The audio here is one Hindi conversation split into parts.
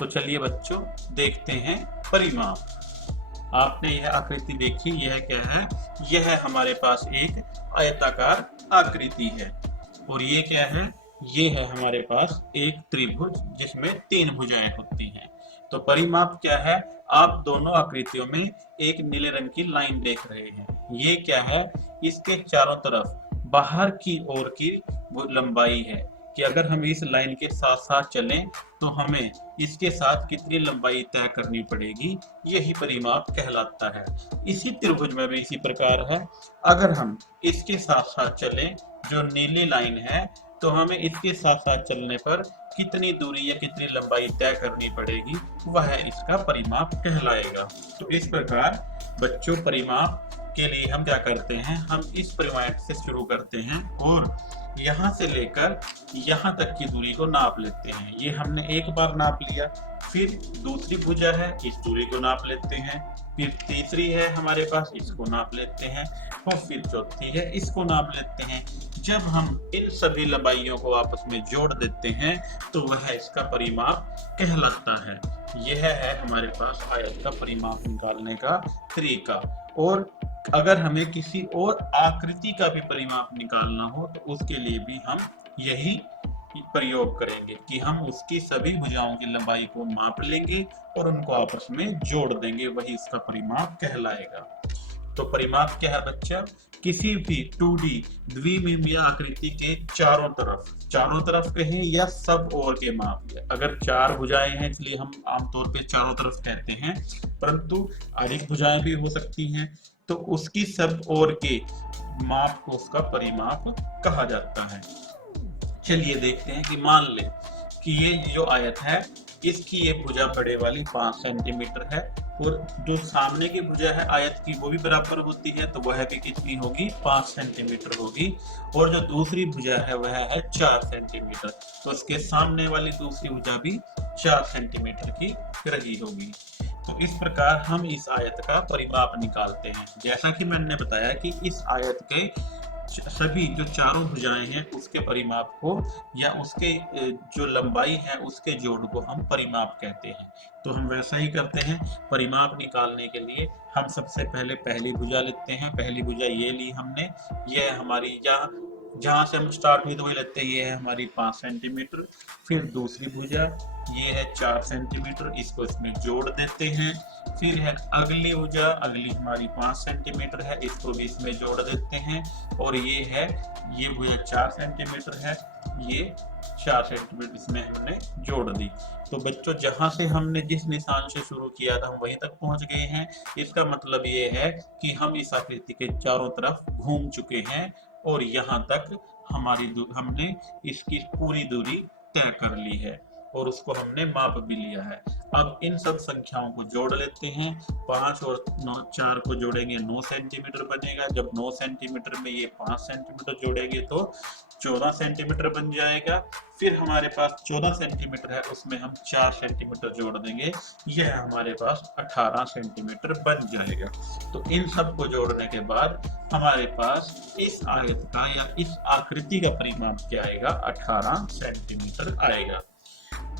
तो चलिए बच्चों देखते हैं परिमाप। आपने यह आकृति देखी, यह क्या है? यह हमारे पास एक आयताकार आकृति है। और ये क्या है? ये है हमारे पास एक त्रिभुज जिसमें 3 भुजाएं होती हैं। तो परिमाप क्या है? आप दोनों आकृतियों में एक नीले रंग की लाइन देख रहे हैं। ये क्या है? इसके चारों तरफ बाहर की ओर की वो लंबाई है कि अगर हम इस लाइन के साथ साथ चलें तो हमें इसके साथ कितनी लंबाई तय करनी पड़ेगी, यही परिमाप कहलाता है। इसी त्रिभुज में भी इसी प्रकार है। अगर हम इसके साथ साथ चलें, जो नीली लाइन है, तो हमें इसके साथ साथ चलने पर कितनी दूरी या कितनी लंबाई तय करनी पड़ेगी, वह इसका परिमाप कहलाएगा। तो इस प्रकार बच्चों परिमाप के लिए हम क्या करते हैं? हम इस परिमाप से शुरू करते हैं और यहाँ से लेकर यहाँ तक की दूरी को नाप लेते हैं। ये हमने एक बार नाप लिया, फिर दूसरी भुजा है, इस दूरी को नाप लेते हैं, फिर तीसरी है हमारे पास, इसको नाप लेते हैं, और फिर चौथी है, इसको नाप लेते हैं। जब हम इन सभी लंबाइयों को आपस में जोड़ देते हैं तो वह इसका परिमाप कहलाता है। यह है हमारे पास आयत का परिमाप निकालने का तरीका। और अगर हमें किसी और आकृति का भी परिमाप निकालना हो तो उसके लिए भी हम यही प्रयोग करेंगे कि हम उसकी सभी भुजाओं की लंबाई को माप लेंगे और उनको आपस में जोड़ देंगे, वही इसका परिमाप कहलाएगा। तो परिमाप क्या है बच्चा? किसी भी 2D द्विमिमीय आकृति के चारों तरफ कहें या सब ओर के माप। अगर 4 भुजाएं हैं इसलिए हम आमतौर पे चारों तरफ कहते हैं, परंतु अधिक भुजाएं भी हो सकती हैं, तो उसकी सब ओर के माप को उसका परिमाप कहा जाता है। चलिए देखते हैं कि मान ले कि ये जो आयत है, इसकी ये भुजा बड़े वाली 5 सेंटीमीटर है और जो सामने की भुजा है आयत की वो भी बराबर होती है, तो वह भी कितनी होगी? 5 सेंटीमीटर होगी। और जो दूसरी भुजा है वह है 4 सेंटीमीटर, तो उसके सामने वाली दूसरी भुजा भी 4 सेंटीमीटर की रही होगी। तो इस प्रकार हम इस आयत का परिमाप निकालते हैं। जैसा कि मैंने बताया कि इस आयत के सभी जो चारों भुजाएं हैं उसके परिमाप को या उसके जो लंबाई है उसके जोड़ को हम परिमाप कहते हैं। तो हम वैसा ही करते हैं। परिमाप निकालने के लिए हम सबसे पहले पहली भुजा लेते हैं। पहली भुजा ये ली हमने, ये हमारी जहाँ से हम स्टार्ट हुई तो वही लेते हैं, ये है हमारी 5 सेंटीमीटर। फिर दूसरी भुजा ये है 4 सेंटीमीटर, इसको इसमें जोड़ देते हैं। फिर है अगली भुजा, अगली हमारी 5 सेंटीमीटर है, इसको भी इसमें जोड़ देते हैं। और ये भुजा 4 सेंटीमीटर है, ये 4 सेंटीमीटर इसमें हमने जोड़ दी। तो बच्चों जहां से हमने जिस निशान से शुरू किया था हम वहीं तक पहुंच गए हैं। इसका मतलब ये है कि हम इस आकृति के चारों तरफ घूम चुके हैं और यहाँ तक हमने इसकी पूरी दूरी तय कर ली है और उसको हमने माप भी लिया है। अब इन सब संख्याओं को जोड़ लेते हैं। 5 और 4 को जोड़ेंगे 9 सेंटीमीटर बनेगा। जब 9 सेंटीमीटर में ये 5 सेंटीमीटर जोड़ेंगे तो 14 सेंटीमीटर बन जाएगा। फिर हमारे पास 14 सेंटीमीटर है, उसमें हम 4 सेंटीमीटर जोड़ देंगे, यह हमारे पास 18 सेंटीमीटर बन जाएगा। तो इन सब को जोड़ने के बाद हमारे पास इस आयत का या इस आकृति का परिमाप क्या आएगा? 18 सेंटीमीटर आएगा।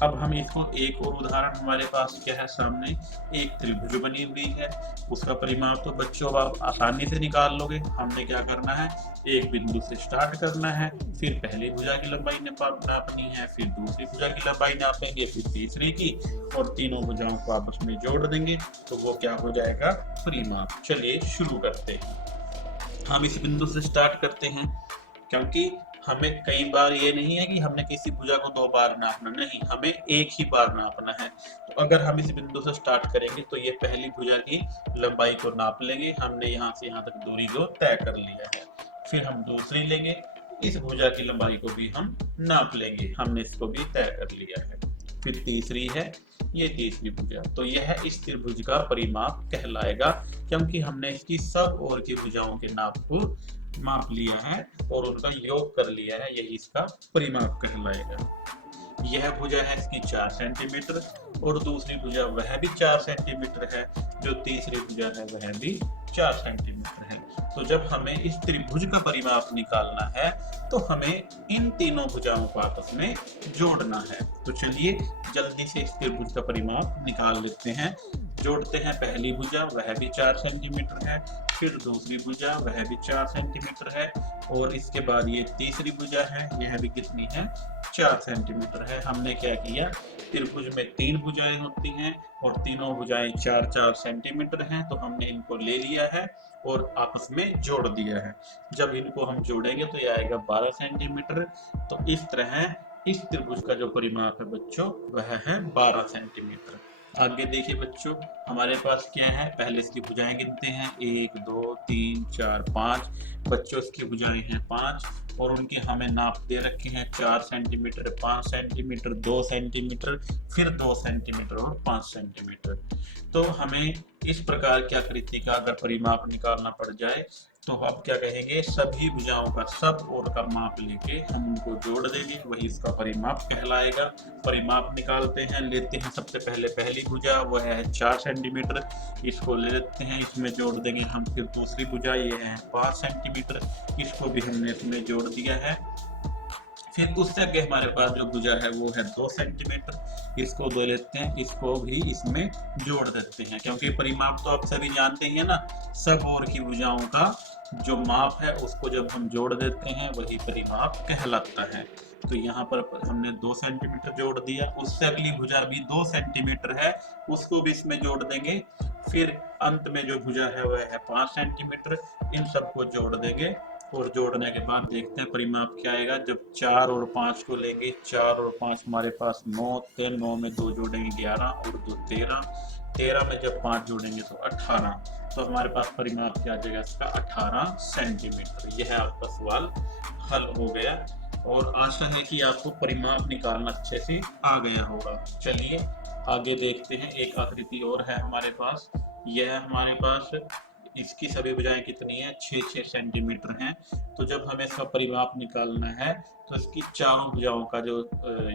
अब हम इसको एक और उदाहरण हमारे पास क्या है सामने, एक त्रिभुज बनी हुई है, उसका परिमाप तो बच्चों आप आसानी से निकाल लोगे। हमने क्या करना है? एक बिंदु से स्टार्ट करना है, फिर पहली भुजा की लंबाई नापनी है, फिर दूसरी भुजा की लंबाई नापेंगे, फिर तीसरी की, और तीनों भुजाओं को आपस में जोड़ देंगे, तो वो क्या हो जाएगा? परिमाप। चलिए शुरू करते हैं। हम इस बिंदु से स्टार्ट करते हैं, क्योंकि हमें कई बार ये नहीं है कि हमने किसी भुजा को 2 बार नापना, नहीं, हमें एक ही बार नापना है। तो अगर हम इस बिंदु से स्टार्ट करेंगे तो ये पहली भुजा की लंबाई को नाप लेंगे, हमने यहाँ से यहाँ तक दूरी को तय कर लिया है। फिर हम दूसरी लेंगे, इस भुजा की लंबाई को भी हम नाप लेंगे, हमने इसको भी तय कर लिया है। फिर तीसरी है, ये तीसरी भुजा, तो यह इस त्रिभुज का परिमाप कहलाएगा, क्योंकि हमने इसकी सब ओर की भुजाओं के नाप को माप लिया है और उनका योग कर लिया है, यही इसका परिमाप कहलाएगा। यह भुजा है इसकी 4 सेंटीमीटर और दूसरी भुजा वह भी 4 सेंटीमीटर है, जो तीसरी भुजा है वह भी 4 सेंटीमीटर है। तो जब हमें इस त्रिभुज का परिमाप निकालना है तो हमें इन तीनों भुजाओं को आपस में जोड़ना है। तो चलिए जल्दी से इस त्रिभुज का परिमाप निकाल लेते हैं। जोड़ते हैं पहली भुजा, वह भी 4 सेंटीमीटर है, फिर दूसरी भुजा, वह भी 4 सेंटीमीटर है, और इसके बाद ये तीसरी भुजा है, यह भी कितनी है, 4 सेंटीमीटर है। हमने क्या किया, त्रिभुज में 3 भुजाएं होती हैं और तीनों भुजाएं 4-4 सेंटीमीटर हैं, तो हमने इनको ले लिया है और आपस में जोड़ दिया है। जब इनको हम जोड़ेंगे तो यह आएगा 12 सेंटीमीटर। तो इस तरह इस त्रिभुज का जो परिमाप है बच्चों वह है 12 सेंटीमीटर। आगे देखिए बच्चों, हमारे पास क्या है, पहले इसकी भुजाएं गिनते हैं, 1 2 3 4 5। बच्चों इसकी भुजाएं हैं 5 और उनके हमें नाप दे रखे हैं 4 सेंटीमीटर, 5 सेंटीमीटर, 2 सेंटीमीटर, फिर 2 सेंटीमीटर और 5 सेंटीमीटर। तो हमें इस प्रकार की आकृति का अगर परिमाप निकालना पड़ जाए तो आप क्या कहेंगे, सभी भुजाओं का सब ओर का माप लेके हम उनको जोड़ देंगे, वही इसका परिमाप कहलाएगा। परिमाप निकालते हैं, लेते हैं सबसे पहले पहली भुजा, वह है 4 सेंटीमीटर, इसको ले लेते हैं, इसमें जोड़ देंगे हम। फिर दूसरी भुजा ये है 5 सेंटीमीटर, इसको भी हमने इसमें जोड़ दिया है। फिर उससे आगे हमारे पास जो भुजा है वो है 2 सेंटीमीटर, इसको दो लेते हैं, इसको भी इसमें जोड़ देते हैं, क्योंकि परिमाप तो आप सभी जानते हैं ना, सब ओर की भुजाओं का जो माप है उसको जब हम जोड़ देते हैं वही परिमाप कहलाता है। तो यहाँ पर हमने 2 सेंटीमीटर जोड़ दिया, उससे अगली भुजा भी 2 सेंटीमीटर है, उसको भी इसमें जोड़ देंगे। फिर अंत में जो भुजा है वह है 5 सेंटीमीटर, इन सबको जोड़ देंगे और जोड़ने के बाद देखते हैं परिमाप क्या आएगा। जब 4 और 5 को लेंगे, 4 और 5 हमारे पास 9 थे, 9 में 2 जोड़ेंगे 11 और 2 13, 13 में जब 5 जोड़ेंगे तो 18, तो हमारे पास परिमाप क्या आ जाएगा इसका, 18 सेंटीमीटर। यह आपका सवाल हल हो गया और आशा है कि आपको परिमाप निकालना अच्छे से आ गया होगा। चलिए आगे देखते हैं, एक आकृति और है हमारे पास। यह हमारे पास इसकी सभी भुजाएं कितनी है, 6-6 सेंटीमीटर हैं। तो जब हमें इसका परिमाप निकालना है तो इसकी चारों भुजाओं का जो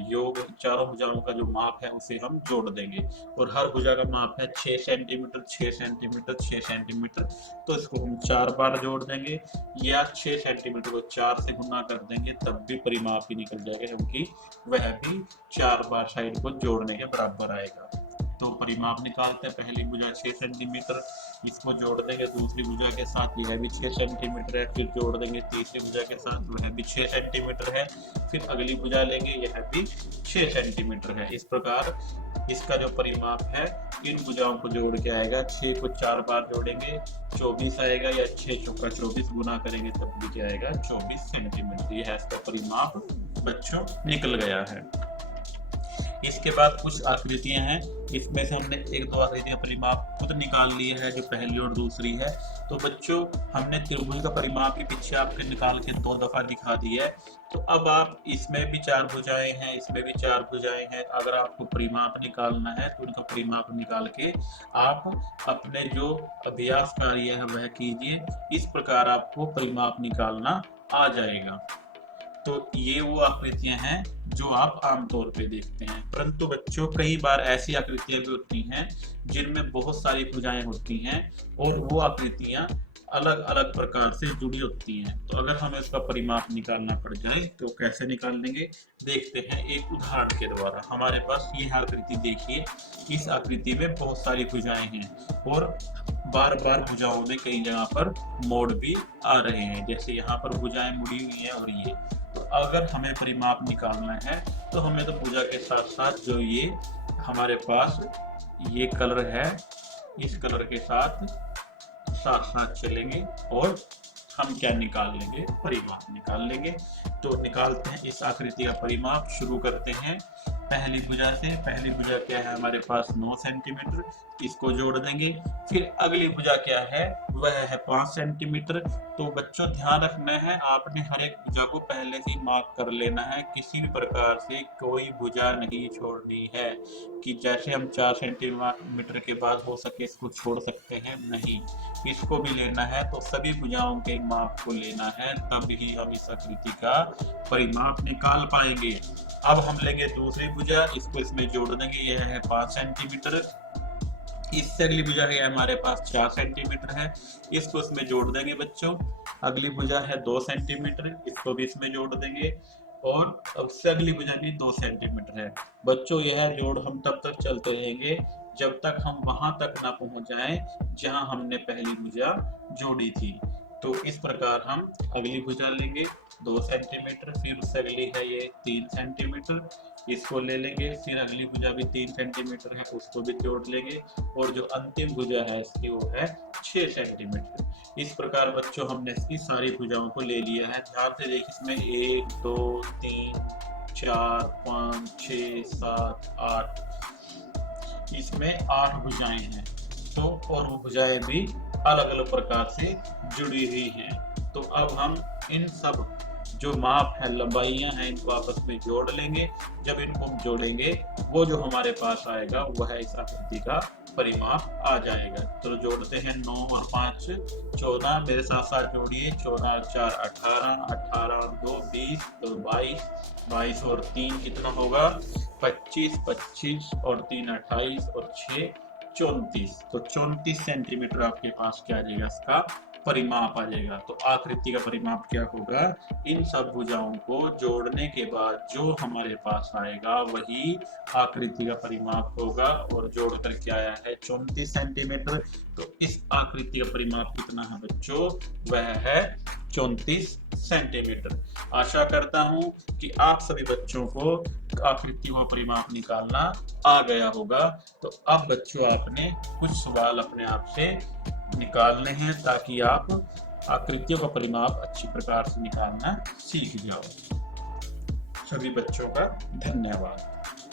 योग, चारों भुजाओं का जो माप है उसे हम जोड़ देंगे और हर भुजा का माप है 6 सेंटीमीटर, 6 सेंटीमीटर, 6 सेंटीमीटर। तो इसको हम 4 बार जोड़ देंगे या 6 सेंटीमीटर को 4 से गुना कर देंगे, तब भी परिमाप ही निकल जाएगा, क्योंकि वह भी 4 बार साइड को जोड़ने के बराबर आएगा। तो परिमाप निकालते हैं, पहली भुजा 6 सेंटीमीटर, इसको जोड़ देंगे दूसरी भुजा के साथ, यह भी 6 सेंटीमीटर है, फिर जोड़ देंगे तीसरी भुजा के साथ, वह भी 6 सेंटीमीटर है, फिर अगली भुजा लेंगे, यह भी 6 सेंटीमीटर है। इस प्रकार इसका जो परिमाप है इन भुजाओं को जोड़ के आएगा। 6 को 4 बार जोड़ेंगे 24 आएगा, या 6 चौका 24 गुना करेंगे तब भी क्या आएगा, 24 सेंटीमीटर। यह है इसका परिमाप बच्चों निकल गया है। इसके बाद कुछ आकृतियां हैं, इसमें से हमने 1-2 आकृतियां परिमाप खुद निकाल लिए है, जो पहली और दूसरी है। तो बच्चों हमने त्रिभुज का परिमाप ही पीछे आपके निकाल के 2 दफा दिखा दिया है। तो अब आप इसमें भी 4 भुजाएं हैं, इसमें भी 4 भुजाएं हैं, अगर आपको परिमाप निकालना है तो उनका परिमाप निकाल के आप अपने जो अभ्यास कार्य है वह कीजिए। इस प्रकार आपको परिमाप निकालना आ जाएगा। तो ये वो आकृतियां हैं जो आप आमतौर पे देखते हैं, परंतु बच्चों कई बार ऐसी आकृतियां भी होती हैं जिनमें बहुत सारी भुजाएं होती हैं और वो आकृतियां अलग अलग प्रकार से जुड़ी होती हैं। तो अगर हमें उसका परिमाप निकालना पड़ जाए तो कैसे निकाल लेंगे, देखते हैं एक उदाहरण के द्वारा। हमारे पास यह आकृति देखिए, इस आकृति में बहुत सारी भुजाएं हैं और बार बार भुजाओं में कई जगह पर मोड़ भी आ रहे हैं, जैसे यहाँ पर भुजाएं मुड़ी हुई हैं। और ये तो अगर हमें परिमाप निकालना है तो हमें तो भुजा के साथ साथ जो ये हमारे पास ये कलर है, इस कलर के साथ साथ साथ चलेंगे और हम क्या निकाल लेंगे, परिमाप निकाल लेंगे। तो निकालते हैं इस आकृति का परिमाप। शुरू करते हैं पहली भुजा से। पहली भुजा क्या है हमारे पास, 9 सेंटीमीटर, इसको जोड़ देंगे। फिर अगली भुजा क्या है, वह है 5 सेंटीमीटर। तो बच्चों ध्यान रखना है, आपने हर एक भुजा को पहले ही मार्क कर लेना है, किसी भी प्रकार से कोई भुजा नहीं छोड़नी है कि जैसे हम 4 सेंटीमीटर के बाद हो सके इसको छोड़ सकते हैं, नहीं, इसको भी लेना है। तो सभी भुजाओं के माप को लेना है, तब ही हम इस आकृति का परिमाप निकाल पाएंगे। अब हम लेंगे दूसरी भुजा, इसको इसमें जोड़ देंगे, यह है 5 सेंटीमीटर, इससे अगली भुजा है हमारे पास 4 सेंटीमीटर है, इसको इसमें जोड़ देंगे बच्चों। अगली भुजा है 2 सेंटीमीटर, इसको भी इसमें जोड़ देंगे। और अब से अगली भुजा भी 2 सेंटीमीटर है। बच्चों यह जोड़ हम तब तक चलते रहेंगे जब तक हम वहां तक ना पहुंच जाएं जहां हमने पहली भुजा जोड़ी थी। तो इस प्रकार हम अगली भुजा लेंगे 2 सेंटीमीटर, फिर उससे अगली है ये 3 सेंटीमीटर, इसको ले लेंगे। फिर अगली भुजा भी 3 सेंटीमीटर है, उसको भी जोड़ लेंगे। और जो अंतिम भुजा है इसकी वो है 6 सेंटीमीटर। इस प्रकार बच्चों हमने इसकी सारी भुजाओं को ले लिया है। ध्यान से देखिए, इसमें 1 2 3 4 5 6 7 8, इसमें 8 भुजाएं हैं। तो और वो भुजाएं भी अलग अलग प्रकार से जुड़ी हुई हैं। तो अब हम इन सब जो माप है, लंबाइयां हैं, इनको आपस में जोड़ लेंगे। जब इनको हम जोड़ेंगे, वो जो हमारे पास आएगा वह इस आकृति का परिमाप आ जाएगा। तो जोड़ते हैं 9 और 5 14, मेरे साथ साथ जोड़िए। 14 और 4 18, 18 और 2 20, तो 22, 22 और 3 कितना होगा 25, 25 और 3 28 और 6 34। तो 34 सेंटीमीटर आपके पास क्या आ जाएगा, इसका परिमाप आ जाएगा। तो आकृति का परिमाप क्या होगा, इन सब भुजाओं को जोड़ने के बाद जो हमारे पास आएगा वही आकृति का परिमाप होगा। और जोड़कर क्या आया है 34 सेंटीमीटर। तो इस आकृति का परिमाप कितना है बच्चों, वह है 34 सेंटीमीटर। आशा करता हूं कि आप सभी बच्चों को आकृतियों का परिमाप निकालना आ गया होगा। तो अब बच्चों आपने कुछ सवाल अपने आप से निकालने हैं ताकि आप आकृतियों का परिमाप अच्छी प्रकार से निकालना सीख जाओ। सभी बच्चों का धन्यवाद।